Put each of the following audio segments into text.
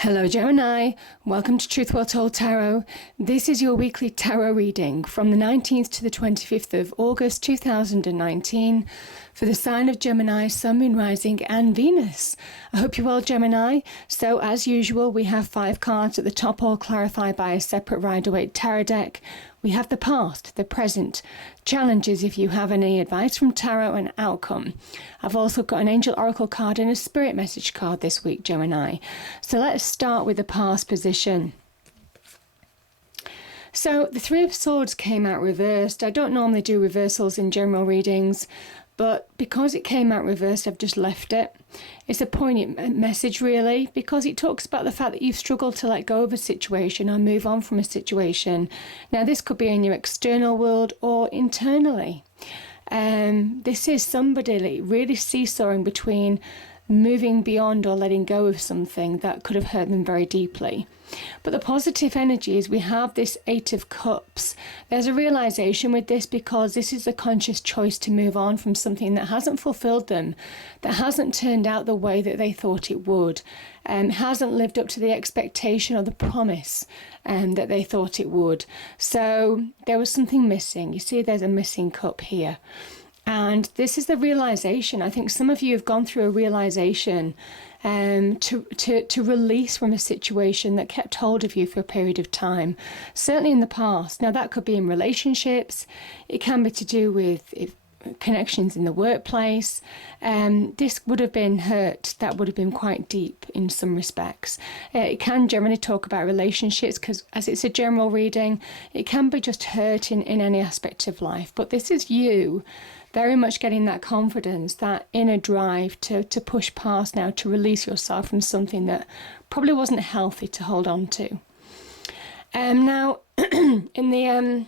Hello Gemini, welcome to Truth Well Told Tarot. This is your weekly tarot reading from the 19th to the 25th of August 2019 for the sign of Gemini, Sun, Moon, Rising and Venus. I hope you're well, Gemini. So as usual, we have 5 cards at the top, all clarified by a separate Rider-Waite tarot deck. We have the past, the present, challenges if you have any advice from tarot, and outcome. I've also got an angel oracle card and a spirit message card this week, Gemini. So let's start with the past position. So the Three of Swords came out reversed. I don't normally do reversals in general readings, but because it came out reversed, I've just left it. It's a poignant message, really, because it talks about the fact that you've struggled to let go of a situation or move on from a situation. Now, this could be in your external world or internally. This is somebody really seesawing between moving beyond or letting go of something that could have hurt them very deeply. But the positive energy is we have this 8 of Cups. There's a realization with this because this is a conscious choice to move on from something that hasn't fulfilled them, that hasn't turned out the way that they thought it would, hasn't lived up to the expectation or the promise that they thought it would. So there was something missing. You see, there's a missing cup here. And this is the realization. I think some of you have gone through a realization to release from a situation that kept hold of you for a period of time, certainly in the past. Now, that could be in relationships. It can be to do with connections in the workplace. This would have been hurt that would have been quite deep in some respects. It can generally talk about relationships because as it's a general reading, it can be just hurt in any aspect of life. But this is you very much getting that confidence, that inner drive to push past now, to release yourself from something that probably wasn't healthy to hold on to. Now, in the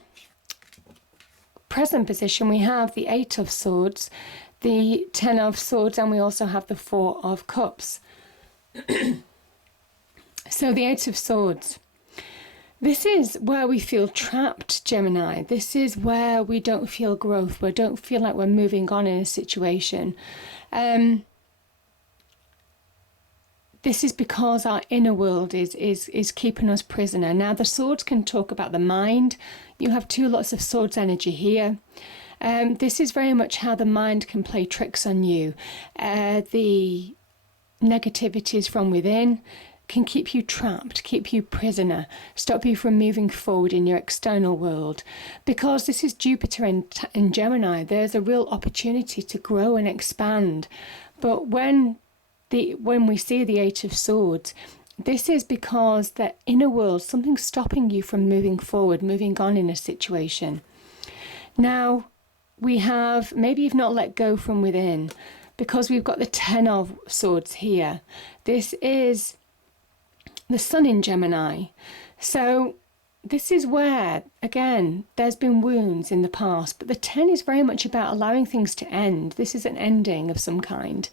present position, we have the 8 of Swords, the 10 of Swords, and we also have the 4 of Cups. So the 8 of Swords. This is where we feel trapped, Gemini. This is where we don't feel growth. We don't feel like we're moving on in a situation. This is because our inner world is keeping us prisoner. Now, the swords can talk about the mind. You have 2 lots of swords energy here. This is very much how the mind can play tricks on you. The negativities from within can keep you trapped, keep you prisoner, stop you from moving forward in your external world. Because this is Jupiter in Gemini, there's a real opportunity to grow and expand. But when we see the 8 of Swords, this is because the inner world, something's stopping you from moving forward, moving on in a situation. Now, we have, maybe you've not let go from within, because we've got the 10 of Swords here. This is the Sun in Gemini. So this is where, again, there's been wounds in the past, but the 10 is very much about allowing things to end. This is an ending of some kind.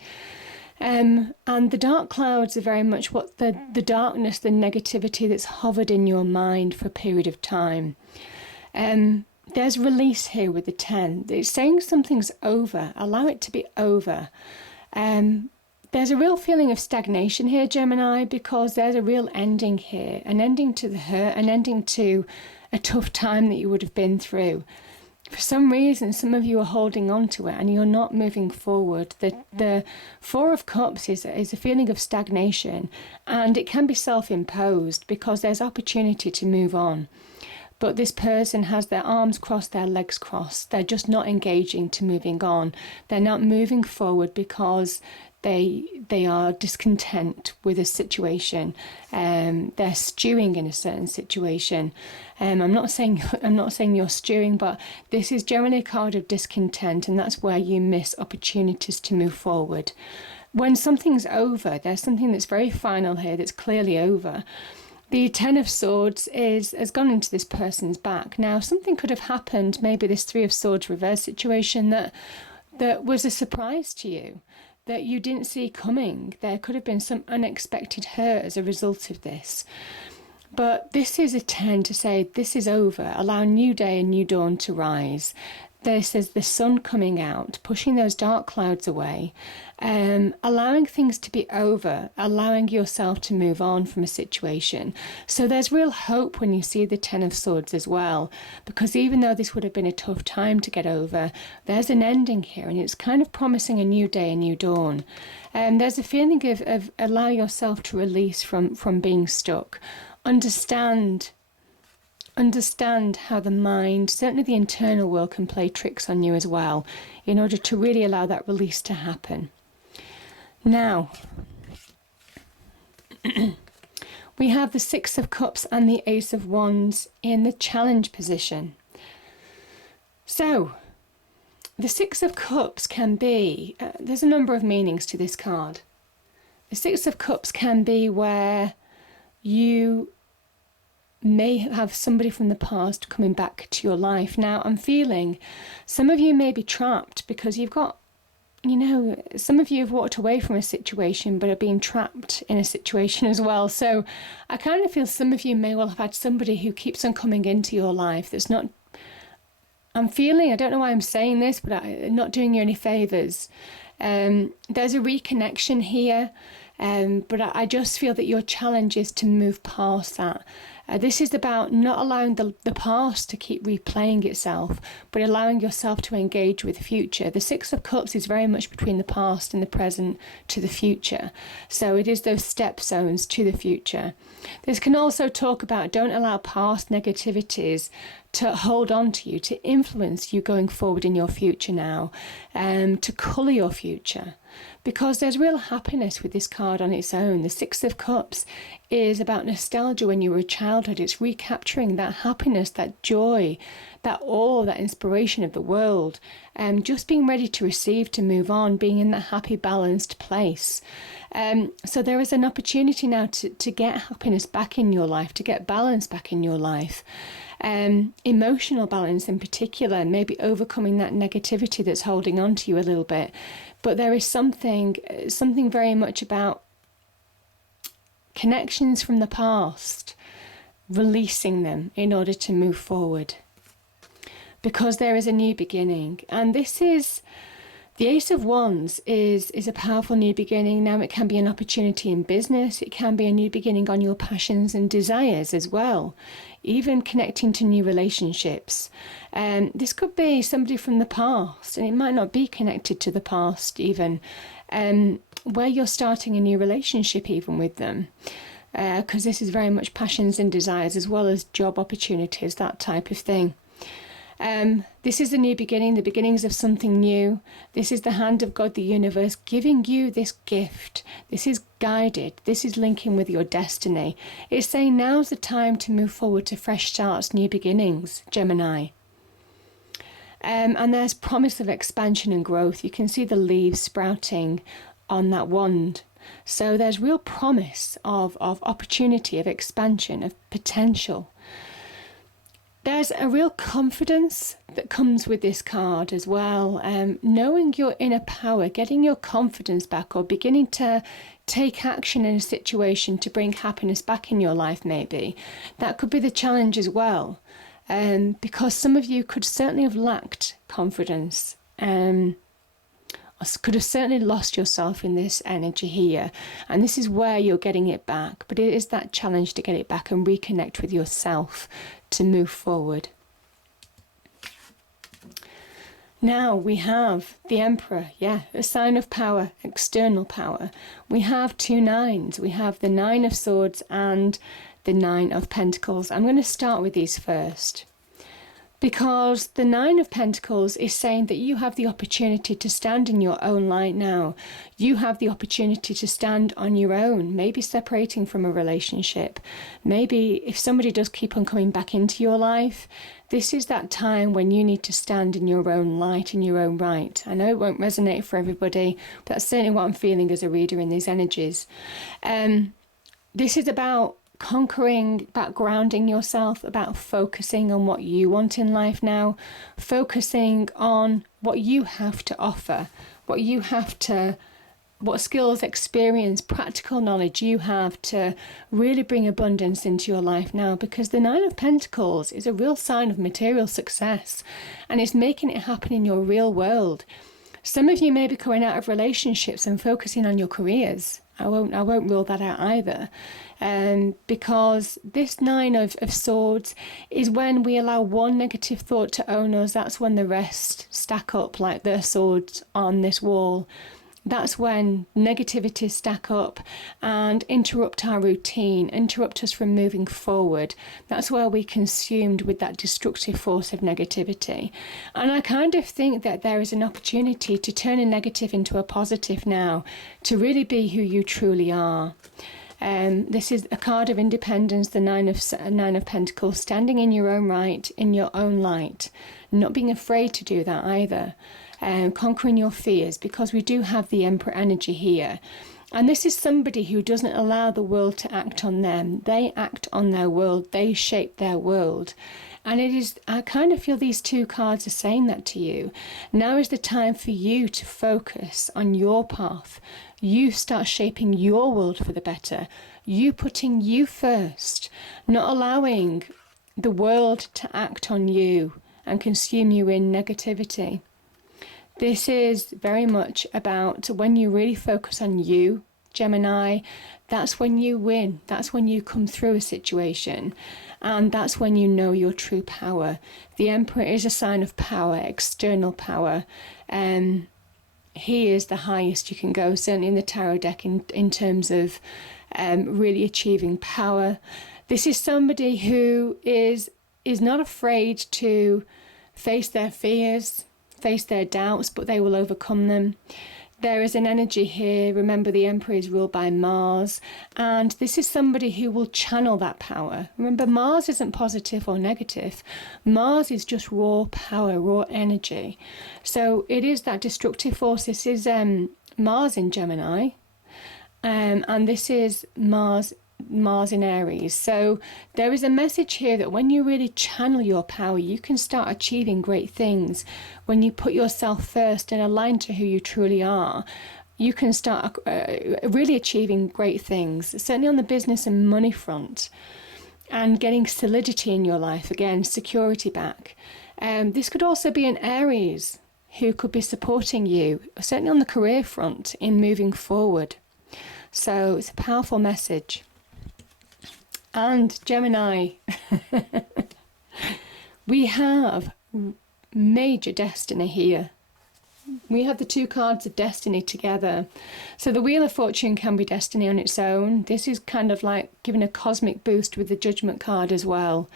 And the dark clouds are very much what the darkness, the negativity that's hovered in your mind for a period of time. There's release here with the 10. It's saying something's over. Allow it to be over. There's a real feeling of stagnation here, Gemini, because there's a real ending here, an ending to the hurt, an ending to a tough time that you would have been through. For some reason, some of you are holding on to it and you're not moving forward. The 4 of Cups is a feeling of stagnation, and it can be self-imposed because there's opportunity to move on. But this person has their arms crossed, their legs crossed. They're just not engaging to moving on. They're not moving forward because they are discontent with a situation. They're stewing in a certain situation. I'm not saying you're stewing, but this is generally a card of discontent, and that's where you miss opportunities to move forward. When something's over, there's something that's very final here, that's clearly over. The 10 of Swords has gone into this person's back. Now, something could have happened, maybe this 3 of Swords reverse situation that was a surprise to you, that you didn't see coming. There could have been some unexpected hurt as a result of this. But this is a 10 to say this is over. Allow new day and new dawn to rise. this as the sun coming out, pushing those dark clouds away, allowing things to be over, allowing yourself to move on from a situation. So there's real hope when you see the Ten of Swords as well, because even though this would have been a tough time to get over, there's an ending here, and it's kind of promising a new day, a new dawn. There's a feeling of allow yourself to release from being stuck. Understand how the mind, certainly the internal world, can play tricks on you as well, in order to really allow that release to happen. Now, we have the Six of Cups and the Ace of Wands in the challenge position. So, the Six of Cups can be, there's a number of meanings to this card. The Six of Cups can be where you may have somebody from the past coming back to your life. Now, I'm feeling some of you may be trapped because you've got, some of you have walked away from a situation but are being trapped in a situation as well. So I kind of feel some of you may well have had somebody who keeps on coming into your life that's not, I'm feeling, I don't know why I'm saying this, but I'm not doing you any favours. There's a reconnection here, but I just feel that your challenge is to move past that. This is about not allowing the past to keep replaying itself, but allowing yourself to engage with the future. The Six of Cups is very much between the past and the present to the future. So it is those step zones to the future. This can also talk about don't allow past negativities to hold on to you, to influence you going forward in your future now, to colour your future. Because there's real happiness with this card on its own. The Six of Cups is about nostalgia when you were a childhood. It's recapturing that happiness, that joy, that awe, that inspiration of the world. Just being ready to receive, to move on, being in that happy, balanced place. So there is an opportunity now to get happiness back in your life, to get balance back in your life. Emotional balance in particular, maybe overcoming that negativity that's holding on to you a little bit. But there is something very much about connections from the past, releasing them in order to move forward. Because there is a new beginning. And this is, the Ace of Wands is a powerful new beginning. Now it can be an opportunity in business. It can be a new beginning on your passions and desires as well. Even connecting to new relationships. This could be somebody from the past, and it might not be connected to the past even, where you're starting a new relationship even with them. Because this is very much passions and desires as well as job opportunities, that type of thing. This is the new beginning, the beginnings of something new. This is the hand of God, the universe, giving you this gift. This is guided. This is linking with your destiny. It's saying now's the time to move forward to fresh starts, new beginnings, Gemini. And there's promise of expansion and growth. You can see the leaves sprouting on that wand. So there's real promise of opportunity, of expansion, of potential. There's a real confidence that comes with this card as well. Knowing your inner power, getting your confidence back, or beginning to take action in a situation to bring happiness back in your life maybe. That could be the challenge as well. Because some of you could certainly have lacked confidence. Or could have certainly lost yourself in this energy here. And this is where you're getting it back. But it is that challenge to get it back and reconnect with yourself to move forward. Now we have the Emperor, a sign of power, external power. We have two nines. We have the Nine of Swords and the Nine of Pentacles. I'm going to start with these first. Because the Nine of Pentacles is saying that you have the opportunity to stand in your own light now. You have the opportunity to stand on your own, maybe separating from a relationship. Maybe if somebody does keep on coming back into your life, this is that time when you need to stand in your own light, in your own right. I know it won't resonate for everybody, but that's certainly what I'm feeling as a reader in these energies. This is about conquering, about grounding yourself, about focusing on what you want in life now, focusing on what you have to offer, what you have to what skills, experience, practical knowledge you have to really bring abundance into your life now, because the Nine of Pentacles is a real sign of material success, and it's making it happen in your real world. Some of you may be coming out of relationships and focusing on your careers. I won't rule that out either. Because this Nine of Swords is when we allow one negative thought to own us. That's when the rest stack up like their swords on this wall. That's when negativities stack up and interrupt our routine, interrupt us from moving forward. That's where we're consumed with that destructive force of negativity. And I kind of think that there is an opportunity to turn a negative into a positive now, to really be who you truly are. This is a card of independence, the Nine of Pentacles, standing in your own right, in your own light, not being afraid to do that either. Conquering your fears, because we do have the Emperor energy here. And this is somebody who doesn't allow the world to act on them. They act on their world. They shape their world. And it is, I kind of feel these two cards are saying that to you. Now is the time for you to focus on your path. You start shaping your world for the better. You putting you first, not allowing the world to act on you and consume you in negativity. This is very much about when you really focus on you, Gemini, that's when you win. That's when you come through a situation. And that's when you know your true power. The Emperor is a sign of power, external power. He is the highest you can go, certainly in the tarot deck, in terms of really achieving power. This is somebody who is not afraid to face their fears, face their doubts, but they will overcome them. There is an energy here. Remember, the Emperor is ruled by Mars, and this is somebody who will channel that power. Remember, Mars isn't positive or negative. Mars is just raw power, raw energy. So it is that destructive force. This is Mars in Gemini, and this is Mars in Aries. So there is a message here that when you really channel your power, you can start achieving great things. When you put yourself first and align to who you truly are, you can start really achieving great things, certainly on the business and money front, and getting solidity in your life, again, security back. This could also be an Aries who could be supporting you, certainly on the career front, in moving forward. So it's a powerful message. And Gemini, we have major destiny here. We have the two cards of destiny together. So the Wheel of Fortune can be destiny on its own. This is kind of like giving a cosmic boost with the Judgment card as well.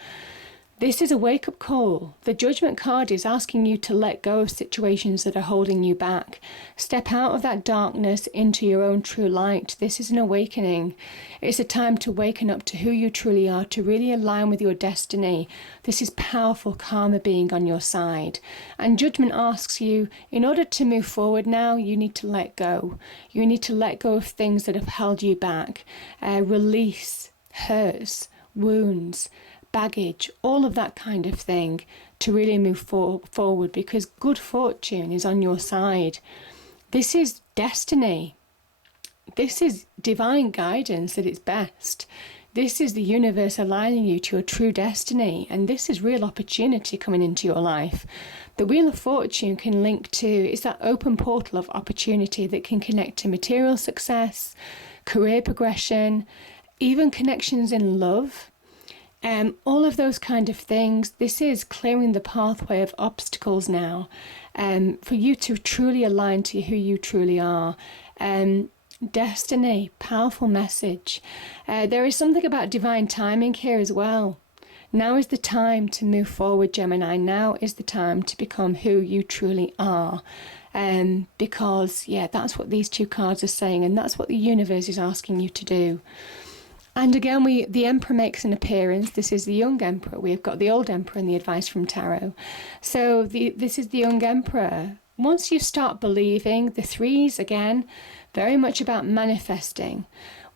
This is a wake-up call. The Judgment card is asking you to let go of situations that are holding you back. Step out of that darkness into your own true light. This is an awakening. It's a time to waken up to who you truly are, to really align with your destiny. This is powerful karma being on your side. And Judgment asks you, in order to move forward now, you need to let go. You need to let go of things that have held you back. Release hurts, wounds, baggage, all of that kind of thing, to really move forward, because good fortune is on your side. This is destiny. This is divine guidance at its best. This is the universe aligning you to your true destiny, and this is real opportunity coming into your life. The Wheel of Fortune can link to, it's that open portal of opportunity that can connect to material success, career progression, even connections in love. All of those kind of things. This is clearing the pathway of obstacles now, for you to truly align to who you truly are. Destiny, powerful message. There is something about divine timing here as well. Now is the time to move forward, Gemini. Now is the time to become who you truly are. Because, yeah, that's what these two cards are saying, and that's what the universe is asking you to do. And again, the Emperor makes an appearance. This is the young Emperor. We've got the old Emperor and the advice from Tarot. So this is the young Emperor. Once you start believing, the threes, again, very much about manifesting.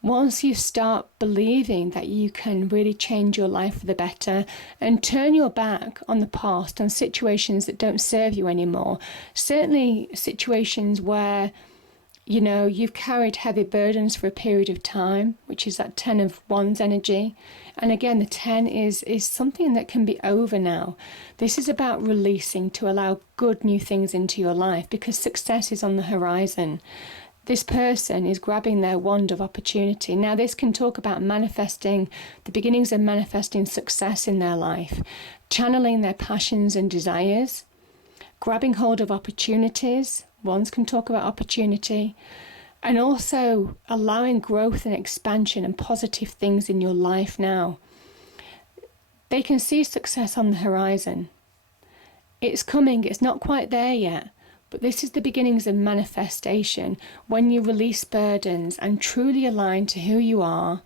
Once you start believing that you can really change your life for the better and turn your back on the past, on situations that don't serve you anymore, certainly situations where You know, you've carried heavy burdens for a period of time, which is that 10 of Wands energy. And again, the 10 is something that can be over now. This is about releasing to allow good new things into your life, because success is on the horizon. This person is grabbing their wand of opportunity. Now, this can talk about manifesting, the beginnings of manifesting success in their life, channeling their passions and desires, grabbing hold of opportunities. Wands can talk about opportunity, and also allowing growth and expansion and positive things in your life now. They can see success on the horizon. It's coming, it's not quite there yet, but this is the beginnings of manifestation. When you release burdens and truly align to who you are,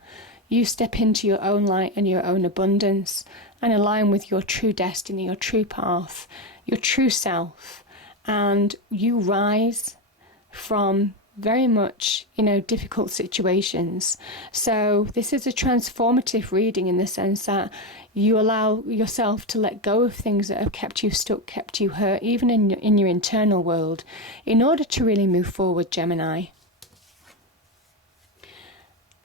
you step into your own light and your own abundance and align with your true destiny, your true path, your true self. And you rise from very much, difficult situations. So this is a transformative reading in the sense that you allow yourself to let go of things that have kept you stuck, kept you hurt, even in your internal world, in order to really move forward, Gemini.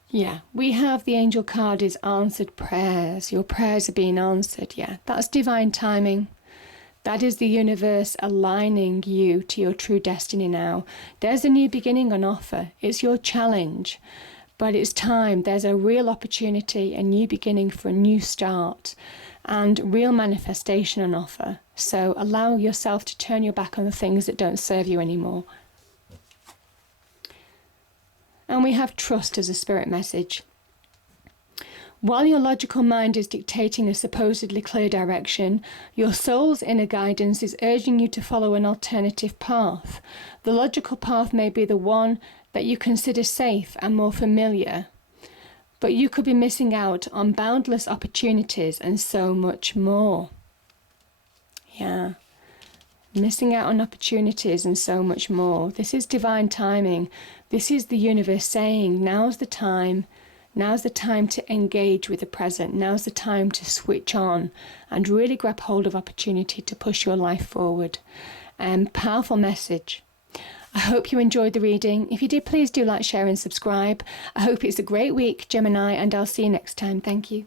Yeah, we have the angel card is answered prayers. Your prayers are being answered. Yeah, that's divine timing. That is the universe aligning you to your true destiny now. There's a new beginning on offer. It's your challenge, but it's time. There's a real opportunity, a new beginning for a new start, and real manifestation on offer. So allow yourself to turn your back on the things that don't serve you anymore. And we have trust as a spirit message. While your logical mind is dictating a supposedly clear direction, your soul's inner guidance is urging you to follow an alternative path. The logical path may be the one that you consider safe and more familiar, but you could be missing out on boundless opportunities and so much more. Yeah, missing out on opportunities and so much more. This is divine timing. This is the universe saying, now's the time. Now's the time to engage with the present. Now's the time to switch on and really grab hold of opportunity to push your life forward. Powerful message. I hope you enjoyed the reading. If you did, please do like, share and subscribe. I hope it's a great week, Gemini, and I'll see you next time. Thank you.